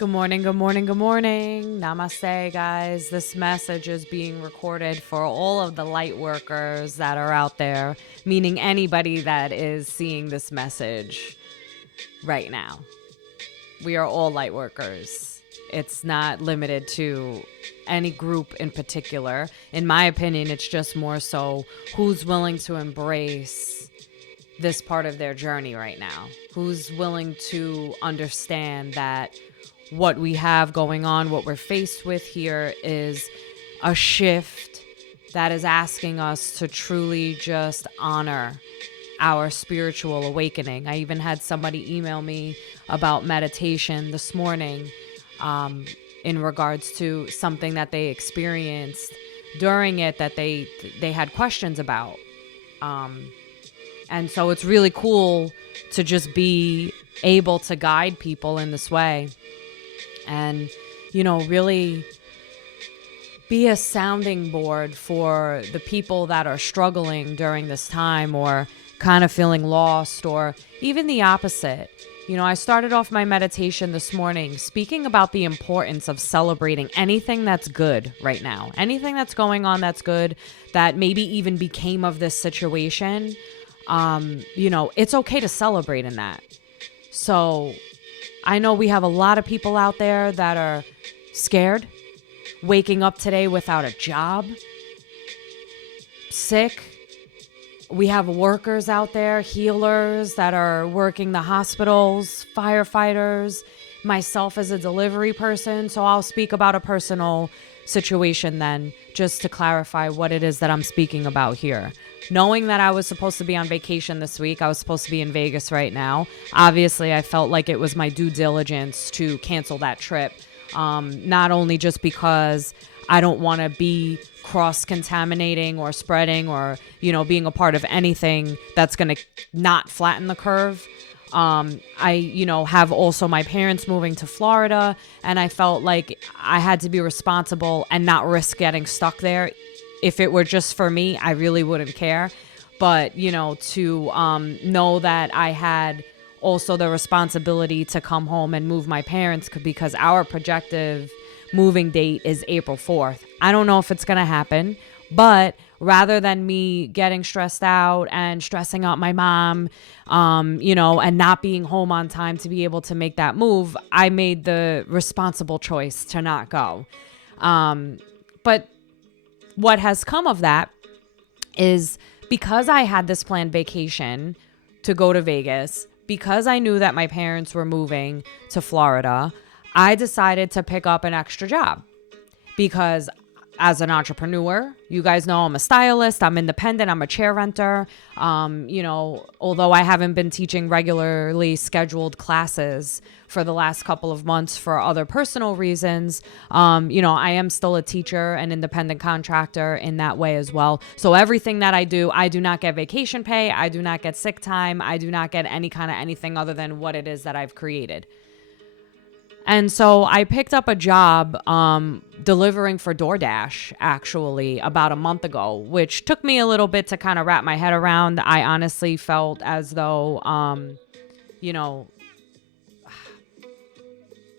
Good morning, good morning, good morning. Namaste, guys. This message is being recorded for all of the light workers that are out there, meaning anybody that is seeing this message right now. We are all light workers. It's not limited to any group in particular. In my opinion, it's just more so who's willing to embrace this part of their journey right now. Who's willing to understand that what we have going on, what we're faced with here is a shift that is asking us to truly just honor our spiritual awakening. I even had somebody email me about meditation this morning in regards to something that they experienced during it that they had questions about. And so it's really cool to just be able to guide people in this way. And, really be a sounding board for the people that are struggling during this time or kind of feeling lost, or even the opposite. I started off my meditation this morning speaking about the importance of celebrating anything that's good right now, anything that's going on that's good, that maybe even became of this situation. It's okay to celebrate in that. So I know we have a lot of people out there that are scared, waking up today without a job, sick. We have workers out there, healers that are working the hospitals, firefighters, myself as a delivery person. So I'll speak about a personal situation then, just to clarify what it is that I'm speaking about here. Knowing that I was supposed to be on vacation this week, I was supposed to be in Vegas right now. Obviously, I felt like it was my due diligence to cancel that trip. Not only just because I don't want to be cross-contaminating or spreading or, being a part of anything that's going to not flatten the curve. I have also my parents moving to Florida, and I felt like I had to be responsible and not risk getting stuck there. If it were just for me, I really wouldn't care. But, to know that I had also the responsibility to come home and move my parents, because our projected moving date is April 4th. I don't know if it's going to happen, but rather than me getting stressed out and stressing out my mom, and not being home on time to be able to make that move, I made the responsible choice to not go. But what has come of that is, because I had this planned vacation to go to Vegas, because I knew that my parents were moving to Florida, I decided to pick up an extra job. Because as an entrepreneur, you guys know I'm a stylist, I'm independent, I'm a chair renter. Although I haven't been teaching regularly scheduled classes for the last couple of months for other personal reasons, I am still a teacher and independent contractor in that way as well. So everything that I do not get vacation pay, I do not get sick time, I do not get any kind of anything other than what it is that I've created. And so I picked up a job delivering for DoorDash, actually, about a month ago, which took me a little bit to kind of wrap my head around. I honestly felt as though,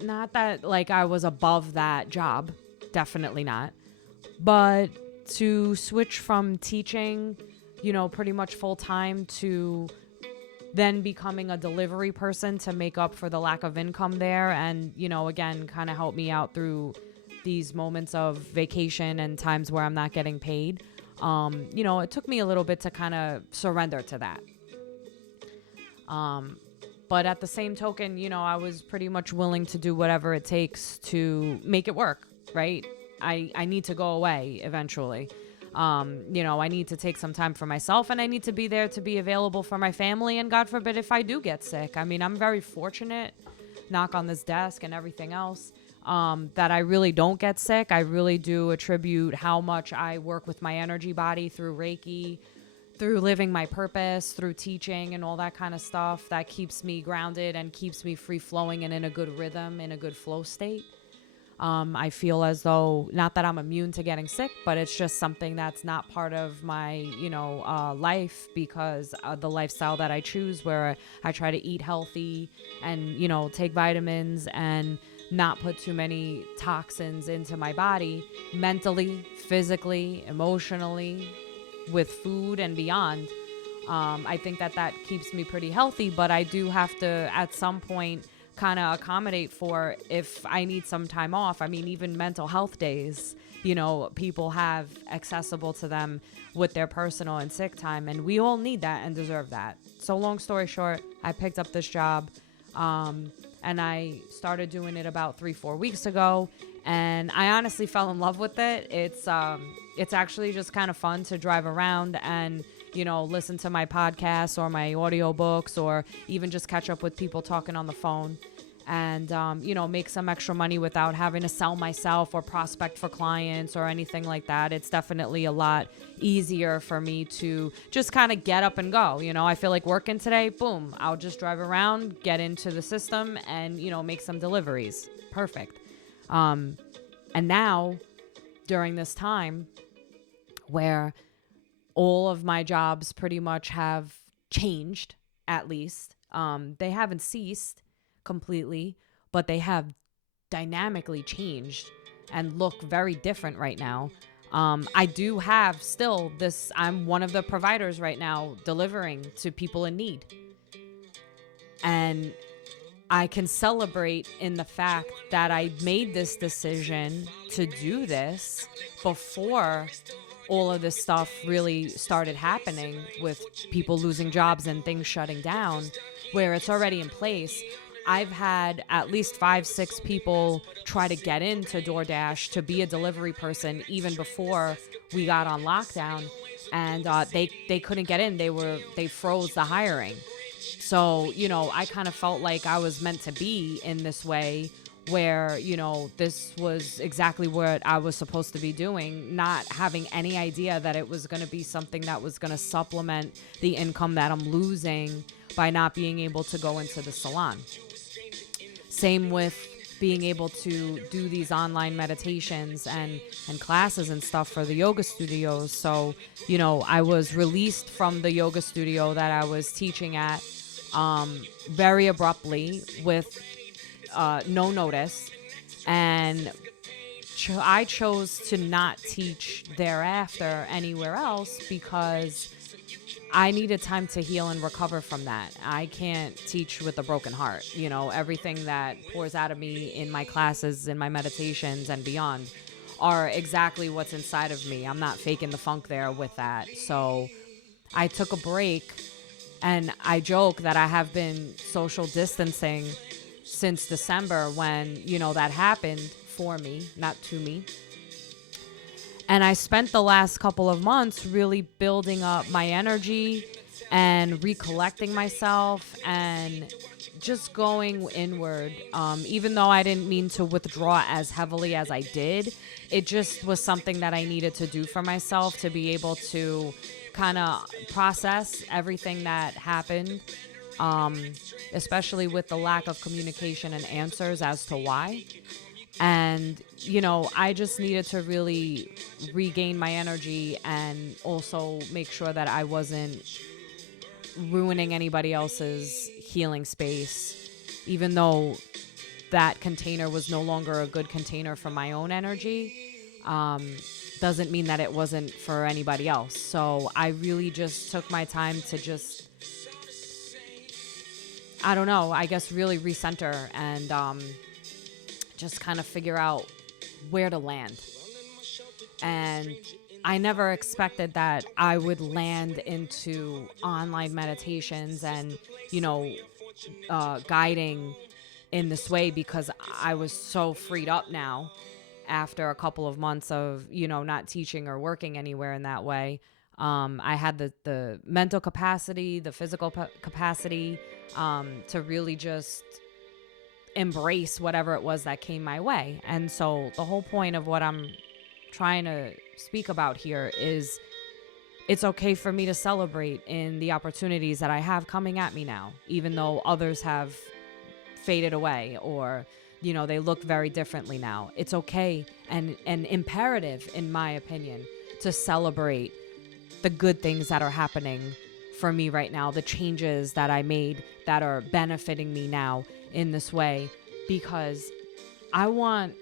not that like I was above that job, definitely not, but to switch from teaching, pretty much full time to then becoming a delivery person to make up for the lack of income there. And, again, kind of help me out through these moments of vacation and times where I'm not getting paid. It took me a little bit to kind of surrender to that. But at the same token, I was pretty much willing to do whatever it takes to make it work, right? I need to go away eventually. I need to take some time for myself, and I need to be there to be available for my family. And God forbid if I do get sick. I mean, I'm very fortunate, knock on this desk and everything else, that I really don't get sick. I really do attribute how much I work with my energy body through Reiki, through living my purpose, through teaching and all that kind of stuff that keeps me grounded and keeps me free flowing and in a good rhythm, in a good flow state. I feel as though, not that I'm immune to getting sick, but it's just something that's not part of my, life, because the lifestyle that I choose, where I try to eat healthy and, take vitamins and not put too many toxins into my body, mentally, physically, emotionally, with food and beyond. I think that keeps me pretty healthy, but I do have to at some point kind of accommodate for if I need some time off. I mean, even mental health days, people have accessible to them with their personal and sick time, and we all need that and deserve that. So long story short, I picked up this job, and I started doing it about 3-4 weeks ago, and I honestly fell in love with it. It's actually just kind of fun to drive around and listen to my podcasts or my audiobooks, or even just catch up with people talking on the phone, and make some extra money without having to sell myself or prospect for clients or anything like that. It's definitely a lot easier for me to just kind of get up and go. I feel like working today, boom, I'll just drive around, get into the system, and make some deliveries. Perfect. And now during this time where all of my jobs pretty much have changed, at least. They haven't ceased completely, but they have dynamically changed and look very different right now. I do have still this, I'm one of the providers right now delivering to people in need. And I can celebrate in the fact that I made this decision to do this before all of this stuff really started happening, with people losing jobs and things shutting down, where it's already in place. I've had at least 5-6 people try to get into DoorDash to be a delivery person even before we got on lockdown, and they couldn't get in. They froze the hiring. So, I kind of felt like I was meant to be in this way, where, this was exactly what I was supposed to be doing, not having any idea that it was going to be something that was going to supplement the income that I'm losing by not being able to go into the salon. Same with being able to do these online meditations and classes and stuff for the yoga studios. So, I was released from the yoga studio that I was teaching at very abruptly with no notice, and I chose to not teach thereafter anywhere else because I needed time to heal and recover from that. I can't teach with a broken heart. Everything that pours out of me in my classes, in my meditations and beyond are exactly what's inside of me. I'm not faking the funk there with that. So I took a break, and I joke that I have been social distancing since December when, that happened for me, not to me. And I spent the last couple of months really building up my energy and recollecting myself and just going inward. Even though I didn't mean to withdraw as heavily as I did, it just was something that I needed to do for myself to be able to kind of process everything that happened, especially with the lack of communication and answers as to why. And, I just needed to really regain my energy and also make sure that I wasn't ruining anybody else's healing space, even though that container was no longer a good container for my own energy. Doesn't mean that it wasn't for anybody else. So I really just took my time to just, I don't know, I guess really recenter and just kind of figure out where to land. And I never expected that I would land into online meditations and, guiding in this way, because I was so freed up now after a couple of months of, not teaching or working anywhere in that way. I had the mental capacity, the physical capacity to really just embrace whatever it was that came my way. And so the whole point of what I'm trying to speak about here is it's okay for me to celebrate in the opportunities that I have coming at me now, even though others have faded away or, they look very differently now. It's okay and imperative, in my opinion, to celebrate the good things that are happening for me right now, the changes that I made that are benefiting me now in this way, because I want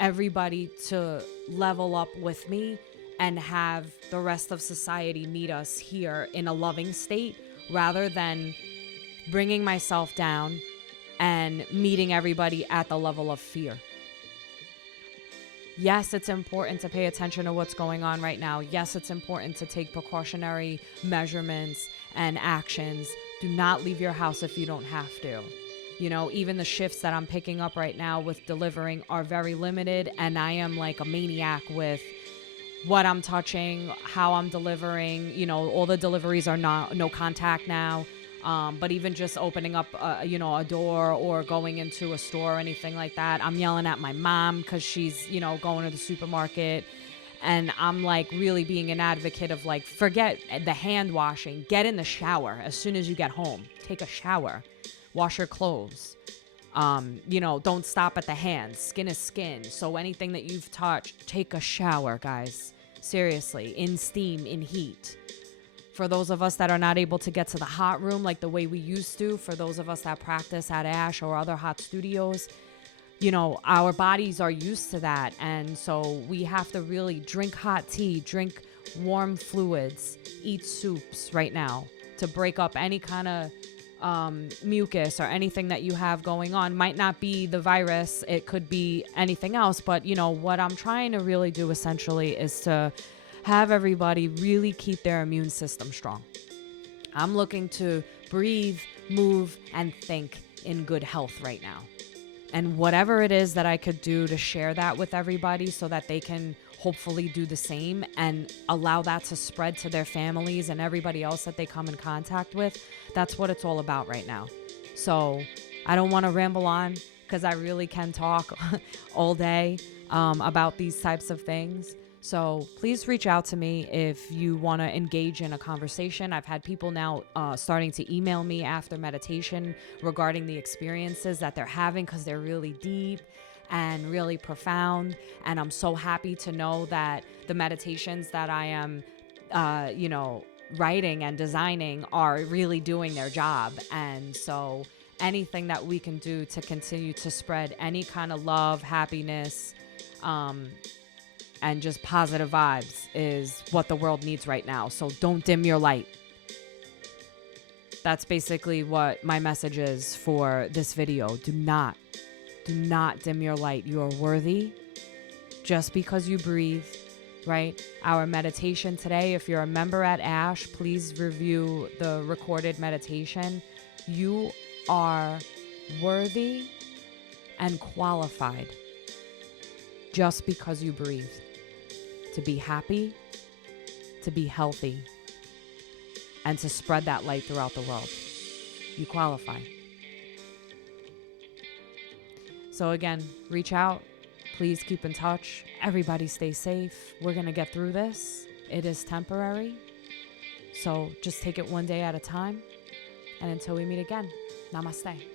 everybody to level up with me and have the rest of society meet us here in a loving state rather than bringing myself down and meeting everybody at the level of fear. Yes, it's important to pay attention to what's going on right now. Yes, it's important to take precautionary measurements and actions. Do not leave your house if you don't have to. You know, even the shifts that I'm picking up right now with delivering are very limited, and I am like a maniac with what I'm touching, how I'm delivering. You know, all the deliveries are no contact now. But even just opening up, a door or going into a store or anything like that, I'm yelling at my mom because she's, going to the supermarket. And I'm like really being an advocate of like, forget the hand washing, get in the shower as soon as you get home. Take a shower, wash your clothes. Don't stop at the hands. Skin is skin. So anything that you've touched, take a shower, guys. Seriously, in steam, in heat. For those of us that are not able to get to the hot room like the way we used to, for those of us that practice at Ash or other hot studios, our bodies are used to that. And so we have to really drink hot tea, drink warm fluids, eat soups right now to break up any kind of mucus or anything that you have going on. Might not be the virus. It could be anything else. But, what I'm trying to really do essentially is to have everybody really keep their immune system strong. I'm looking to breathe, move, and think in good health right now. And whatever it is that I could do to share that with everybody so that they can hopefully do the same and allow that to spread to their families and everybody else that they come in contact with, that's what it's all about right now. So I don't want to ramble on because I really can talk all day about these types of things. So please reach out to me if you want to engage in a conversation. I've had people now starting to email me after meditation regarding the experiences that they're having because they're really deep and really profound. And I'm so happy to know that the meditations that I am, writing and designing are really doing their job. And so anything that we can do to continue to spread any kind of love, happiness, and just positive vibes is what the world needs right now. So don't dim your light. That's basically what my message is for this video. Do not dim your light. You are worthy just because you breathe, right? Our meditation today, if you're a member at Ash, please review the recorded meditation. You are worthy and qualified just because you breathe. To be happy, to be healthy, and to spread that light throughout the world. You qualify. So again, reach out. Please keep in touch. Everybody stay safe. We're going to get through this. It is temporary. So just take it one day at a time. And until we meet again, namaste.